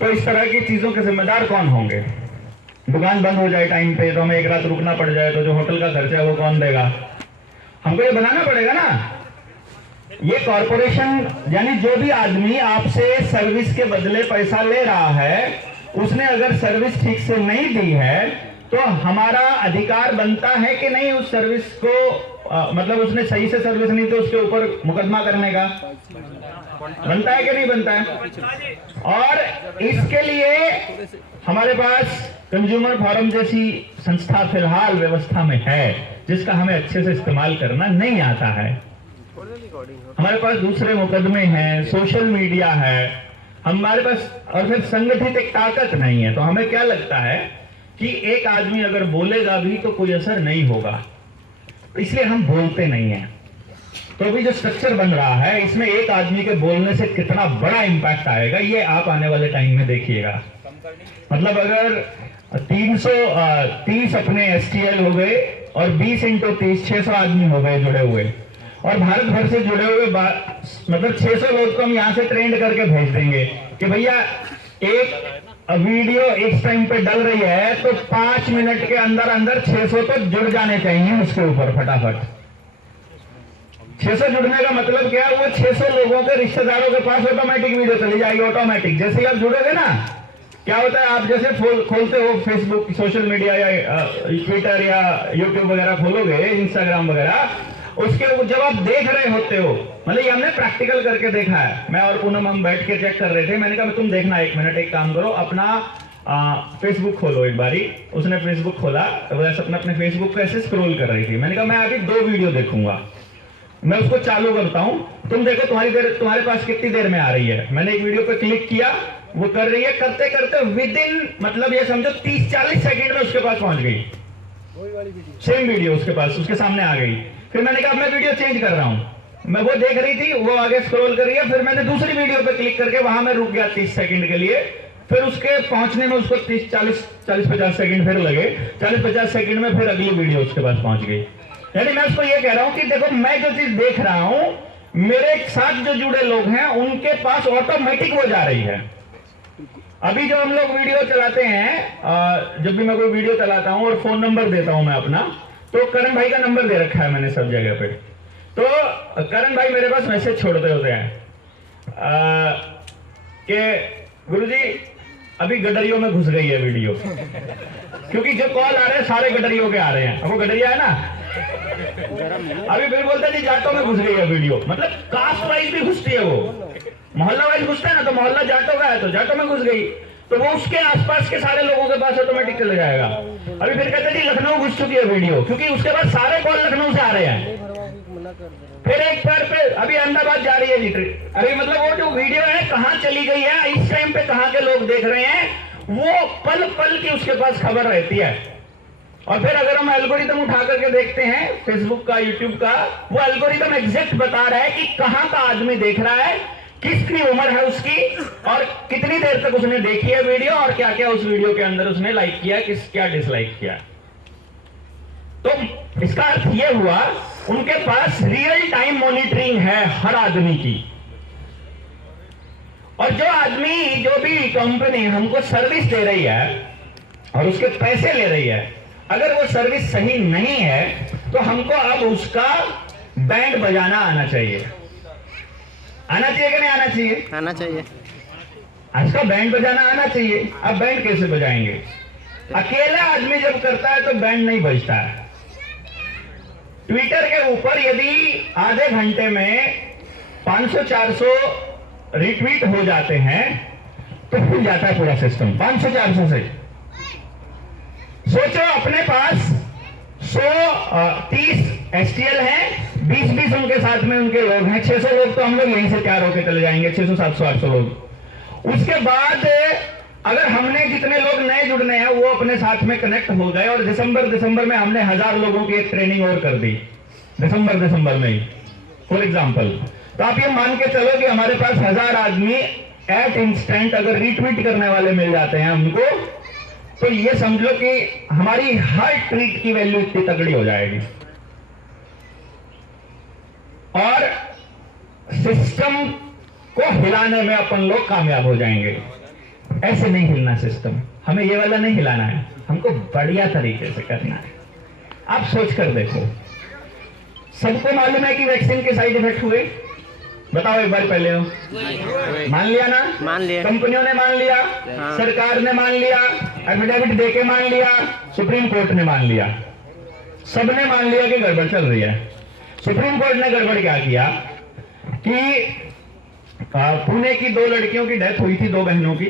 तो इस तरह की चीजों के जिम्मेदार कौन होंगे? दुकान बंद हो जाए टाइम पे तो हमें एक रात रुकना पड़ जाए तो जो होटल का खर्चा है वो कौन देगा? हमको ये बनाना पड़ेगा ना। ये कॉरपोरेशन यानी जो भी आदमी आपसे सर्विस के बदले पैसा ले रहा है, उसने अगर सर्विस ठीक से नहीं दी है तो हमारा अधिकार बनता है कि नहीं उस सर्विस को मतलब उसने सही से सर्विस नहीं तो उसके ऊपर मुकदमा करने का बनता है कि नहीं बनता है? और इसके लिए हमारे पास कंज्यूमर फोरम जैसी संस्था फिलहाल व्यवस्था में है जिसका हमें अच्छे से इस्तेमाल करना नहीं आता है। हमारे पास दूसरे मुकदमे हैं, सोशल मीडिया है हमारे पास, और फिर संगठित एक ताकत नहीं है। तो हमें क्या लगता है कि एक आदमी अगर बोलेगा भी तो कोई असर नहीं होगा, इसलिए हम बोलते नहीं हैं। तो अभी जो स्ट्रक्चर बन रहा है इसमें एक आदमी के बोलने से कितना बड़ा इंपैक्ट आएगा ये आप आने वाले टाइम में देखिएगा। मतलब अगर 330 अपने STL हो गए और 20 × 30 600 आदमी हो गए जुड़े हुए, और भारत भर से जुड़े हुए मतलब 600 लोग को हम यहाँ से ट्रेंड करके भेज देंगे कि भैया एक वीडियो इस टाइम पे डल रही है तो 5 मिनट के अंदर अंदर 600 तो जुड़ जाने चाहिए उसके ऊपर फटाफट। 600 जुड़ने का मतलब क्या है? वो 600 लोगों के रिश्तेदारों के पास ऑटोमेटिक वीडियो चली जाएगी, ऑटोमेटिक। जैसे ही आप जुड़ोगे ना, क्या होता है, आप जैसे खोलते हो फेसबुक, सोशल मीडिया या ट्विटर या यूट्यूब वगैरह खोलोगे, इंस्टाग्राम वगैरह, उसके जब आप देख रहे होते हो, मतलब ये हमने प्रैक्टिकल करके देखा है। मैं और पूनम हम बैठ के चेक कर रहे थे, मैंने कहा तुम देखना 1 मिनट, एक काम करो अपना फेसबुक खोलो एक बारी। उसने फेसबुक खोला, वैसे अपने फेसबुक पे ऐसे स्क्रॉल कर रही थी। मैंने कहा मैं अभी 2 वीडियो देखूंगा, मैं उसको चालू करता हूं, तुम देखो तुम्हारे पास कितनी देर में आ रही है। मैंने एक वीडियो पे क्लिक किया, वो कर रही है, करते करते विद इन मतलब ये समझो 30-40 सेकंड में उसके पास पहुंच गई, सेम वीडियो उसके पास, उसके सामने आ गई। फिर मैंने कहा मैं वीडियो चेंज कर रहा हूं, मैं वो देख रही थी, वो आगे स्क्रॉल कर रही है, फिर मैंने दूसरी वीडियो पे क्लिक करके वहां मैं रुक गया 30 सेकंड के लिए। फिर उसके पहुंचने में उसको 40-50 सेकंड फिर लगे, 40-50 सेकंड में फिर अगली वीडियो उसके पास पहुंच गई। यानी मैं उसको ये कह रहा हूं कि देखो मैं जो चीज देख रहा हूं, मेरे साथ जो जुड़े लोग हैं उनके पास ऑटोमेटिक वो जा रही है। अभी जो हम लोग वीडियो चलाते हैं, जब भी मैं कोई वीडियो चलाता हूं और फोन नंबर देता हूं मैं अपना, तो करण भाई का नंबर दे रखा है मैंने सब जगह पे। तो करण भाई मेरे पास मैसेज छोड़ते होते हैं कि गुरुजी अभी गडरियों में घुस गई है वीडियो, क्योंकि जो कॉल आ रहे हैं सारे गडरियों के आ रहे हैं। अब वो गडरिया है ना, अभी फिर बोलते हैं जाटों में घुस गई है वीडियो, मतलब कास्ट वाइज भी घुसती है, वो मोहल्ला वाइज घुसता है ना, तो मोहल्ला जाटों का है तो जाटों में घुस गई, तो वो उसके आसपास के सारे लोगों के पास ऑटोमेटिक चले जाएगा। अभी फिर कहते हैं लखनऊ घुस चुकी है वीडियो, क्योंकि उसके बाद सारे कॉल लखनऊ से आ रहे हैं। फिर एक बार पे अभी अहमदाबाद जा रही है जी ट्रिप। अभी मतलब वो जो वीडियो है कहां चली गई है, इस टाइम पे कहां के लोग देख रहे हैं, वो पल पल की उसके पास खबर रहती है। और फिर अगर हम एल्गोरिदम उठा करके देखते हैं फेसबुक का, यूट्यूब का, वो एल्गोरिदम एग्जैक्ट बता रहा है कि कहां का आदमी देख रहा है, किसकी उम्र है उसकी, और कितनी देर तक उसने देखी है वीडियो, और क्या क्या उस वीडियो के अंदर उसने लाइक किया, क्या डिसलाइक किया। तो इसका अर्थ यह हुआ उनके पास रियल टाइम मॉनिटरिंग है हर आदमी की। और जो आदमी, जो भी कंपनी हमको सर्विस दे रही है और उसके पैसे ले रही है, अगर वो सर्विस सही नहीं है तो हमको अब उसका बैंड बजाना आना चाहिए। आना चाहिए कि नहीं आना चाहिए? आना चाहिए। आज का बैंड बजाना आना चाहिए। अब बैंड कैसे बजाएंगे? अकेला आदमी जब करता है तो बैंड नहीं बजता है। ट्विटर के ऊपर यदि आधे घंटे में 500-400 रिट्वीट हो जाते हैं तो खुल जाता है पूरा सिस्टम 500-400 से। सोचो अपने पास 130 STL हैं, 20-20 उनके साथ में उनके लोग हैं, 600 लोग तो हम लोग यहीं से तैयार होकर चले जाएंगे, 600-700-800 लोग। उसके बाद अगर हमने जितने लोग नए जुड़ने हैं वो अपने साथ में कनेक्ट हो गए, और दिसंबर में हमने 1000 लोगों की एक ट्रेनिंग और कर दी दिसंबर में ही फॉर एग्जांपल, तो आप ये मान के चलो कि हमारे पास 1000 आदमी एट इंस्टेंट अगर रीट्वीट करने वाले मिल जाते हैं हमको, तो ये समझ लो कि हमारी हर ट्वीट की वैल्यू इतनी तगड़ी हो जाएगी और सिस्टम को हिलाने में अपन लोग कामयाब हो जाएंगे। ऐसे नहीं हिलना सिस्टम, हमें ये वाला नहीं हिलाना है, हमको बढ़िया तरीके से करना है। आप सोच कर देखो, सबको मालूम है कि वैक्सीन के साइड इफेक्ट हुए, बताओ एक बार पहले हो, मान लिया ना, मान लिया, कंपनियों ने मान लिया, हाँ। सरकार ने मान लिया, एफिडेविट देके मान लिया, सुप्रीम कोर्ट ने मान लिया, सबने मान लिया कि गड़बड़ चल रही है। सुप्रीम कोर्ट ने गड़बड़ क्या किया कि पुणे की 2 लड़कियों की डेथ हुई थी, 2 बहनों की,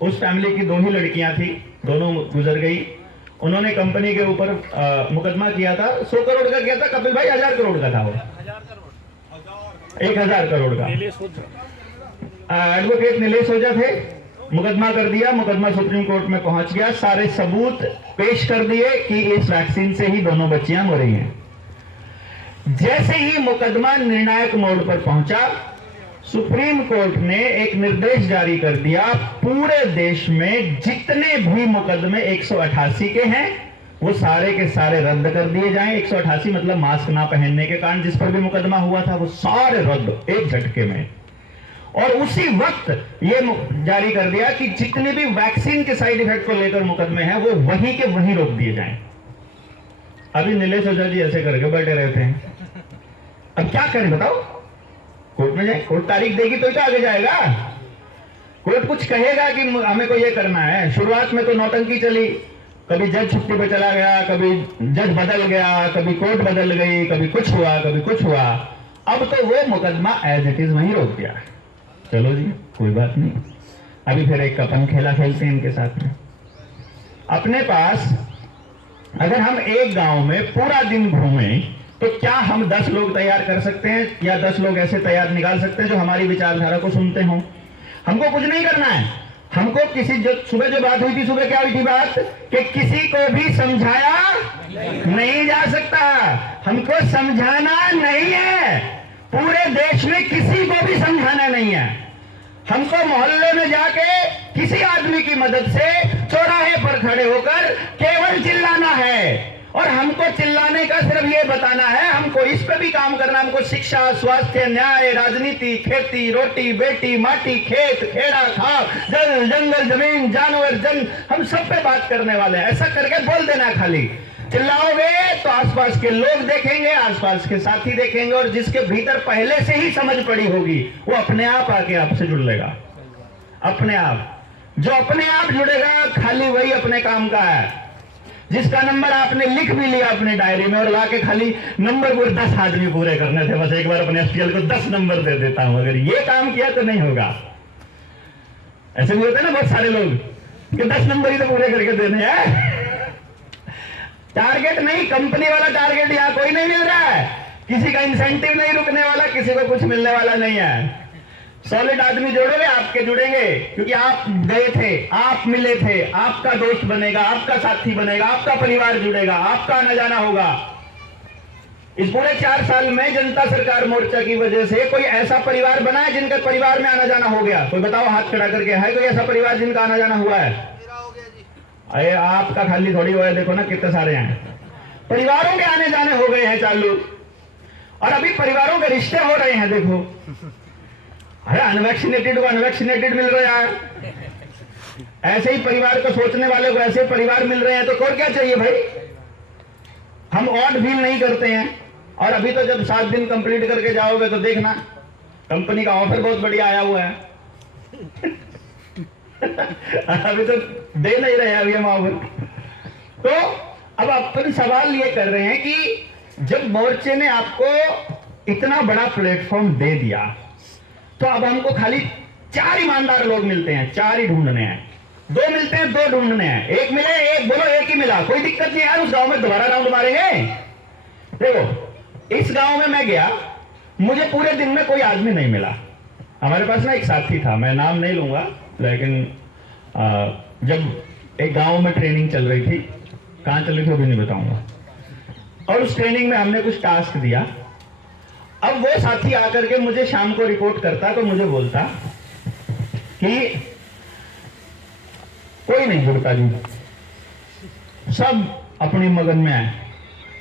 उस फैमिली की 2 ही लड़कियां थी, दोनों गुजर गई। उन्होंने कंपनी के ऊपर मुकदमा किया था, 100 करोड़ का किया था, कपिल भाई 1000 करोड़ का था वो, 1000 करोड़ का। एडवोकेट नीलेश ओझा थे, मुकदमा कर दिया, मुकदमा सुप्रीम कोर्ट में पहुंच गया, सारे सबूत पेश कर दिए कि इस वैक्सीन से ही दोनों बच्चियां मरी हैं। जैसे ही मुकदमा निर्णायक मोड़ पर पहुंचा, सुप्रीम कोर्ट ने एक निर्देश जारी कर दिया, पूरे देश में जितने भी मुकदमे 188 के हैं वो सारे के सारे रद्द कर दिए जाएं। 188 मतलब मास्क ना पहनने के कारण जिस पर भी मुकदमा हुआ था वो सारे रद्द एक झटके में। और उसी वक्त ये जारी कर दिया कि जितने भी वैक्सीन के साइड इफेक्ट को लेकर मुकदमे हैं वो वहीं के वहीं रोक दिए जाएं। अभी नीलेश ओझा जी ऐसे करके बैठे रहते हैं, अब क्या करें बताओ? कोर्ट में जाए, कोर्ट तारीख देगी तो ही आगे जाएगा। कोर्ट कुछ कहेगा कि हमें को ये करना है। शुरुआत में तो नौटंकी चली, कभी जज छुट्टी पे चला गया, कभी जज बदल गया, कभी कोर्ट बदल गई, कभी कुछ हुआ, कभी कुछ हुआ। अब तो वो मुकदमा एज इट इज वहीं रोक दिया। चलो जी कोई बात नहीं, अभी फिर एक अपन खेला खेलते हैं इनके साथ में। अपने पास अगर हम एक गांव में पूरा दिन घूमें तो क्या हम 10 लोग तैयार कर सकते हैं या 10 लोग ऐसे तैयार निकाल सकते हैं जो हमारी विचारधारा को सुनते हों? हमको कुछ नहीं करना है, हमको किसी जो सुबह जो बात हुई थी, सुबह क्या हुई थी बात कि किसी को भी समझाया नहीं जा सकता, हमको समझाना नहीं है, पूरे देश में किसी को भी समझाना नहीं है। हमको मोहल्ले में जाके किसी आदमी की मदद से चौराहे पर खड़े होकर केवल चिल्लाना है, और हमको चिल्लाने का सिर्फ ये बताना है, हमको इस पे भी काम करना, हमको शिक्षा, स्वास्थ्य, न्याय, राजनीति, खेती, रोटी, बेटी, माटी, खेत, खेड़ा, खाव, जल, जंगल, जमीन, जानवर, जन, हम सब पे बात करने वाले हैं। ऐसा करके बोल देना, खाली चिल्लाओगे तो आसपास के लोग देखेंगे, आसपास के साथी देखेंगे, और जिसके भीतर पहले से ही समझ पड़ी होगी वो अपने आप आके आपसे जुड़ लेगा। अपने आप, जो अपने आप जुड़ेगा खाली वही अपने काम का है। जिसका नंबर आपने लिख भी लिया अपने डायरी में और लाके खाली नंबर पूरे 10 आदमी पूरे करने थे, बस एक बार अपने एसपीएल को 10 नंबर दे देता हूं, अगर ये काम किया तो नहीं होगा। ऐसे भी होते हैं ना बहुत सारे लोग कि 10 नंबर ही तो पूरे करके देने हैं। टारगेट नहीं, कंपनी वाला टारगेट यहां कोई नहीं मिल रहा है, किसी का इंसेंटिव नहीं रुकने वाला, किसी को कुछ मिलने वाला नहीं है। सॉलिड आदमी जोड़ोगे आपके जुड़ेंगे, क्योंकि आप गए थे, आप मिले थे, आपका दोस्त बनेगा, आपका साथी बनेगा, आपका परिवार जुड़ेगा, आपका आना जाना होगा। इस पूरे 4 साल में जनता सरकार मोर्चा की वजह से कोई ऐसा परिवार बना है जिनका परिवार में आना जाना हो गया? कोई बताओ हाथ खड़ा करके, है कोई ऐसा परिवार जिनका आना जाना हुआ है? अरे आपका खाली थोड़ी हुआ है, देखो ना कितने सारे हैं। परिवारों के आने जाने हो गए हैं चालू, और अभी परिवारों के रिश्ते हो रहे हैं। देखो, अरे अनवैक्सीनेटेड को अनवैक्सीनेटेड मिल रहा है, ऐसे ही परिवार को सोचने वाले को ऐसे परिवार मिल रहे हैं, तो और क्या चाहिए भाई? हम ऑड फील नहीं करते हैं। और अभी तो जब 7 दिन कंप्लीट करके जाओगे तो देखना, कंपनी का ऑफर बहुत बढ़िया आया हुआ है। अभी तो दे नहीं रहे अभी हम ऑफर। तो अब अपन सवाल ये कर रहे हैं कि जब मोर्चे ने आपको इतना बड़ा प्लेटफॉर्म दे दिया तो अब हमको खाली 4 ईमानदार लोग मिलते हैं, 4 ही ढूंढने हैं। 2 मिलते हैं, 2 ढूंढने हैं। एक मिले, एक बोलो एक ही मिला, कोई दिक्कत नहीं यार, उस गांव में दोबारा राउंड मारेंगे। देखो, इस गांव में मैं गया, मुझे पूरे दिन में कोई आदमी नहीं मिला। हमारे पास ना एक साथी था, मैं नाम नहीं लूंगा, लेकिन जब एक गांव में ट्रेनिंग चल रही थी, कहां चल रही थी वो भी नहीं बताऊंगा, और उस ट्रेनिंग में हमने कुछ टास्क दिया। अब वो साथी आकर के मुझे शाम को रिपोर्ट करता तो मुझे बोलता कि कोई नहीं जुड़ता जी, सब अपनी मगन में है,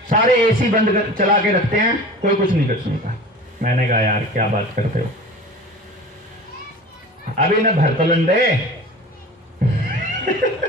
सारे एसी बंद कर चला के रखते हैं, कोई कुछ नहीं कर सुनता। मैंने कहा यार क्या बात करते हो, अभी न भर तो लन दे, है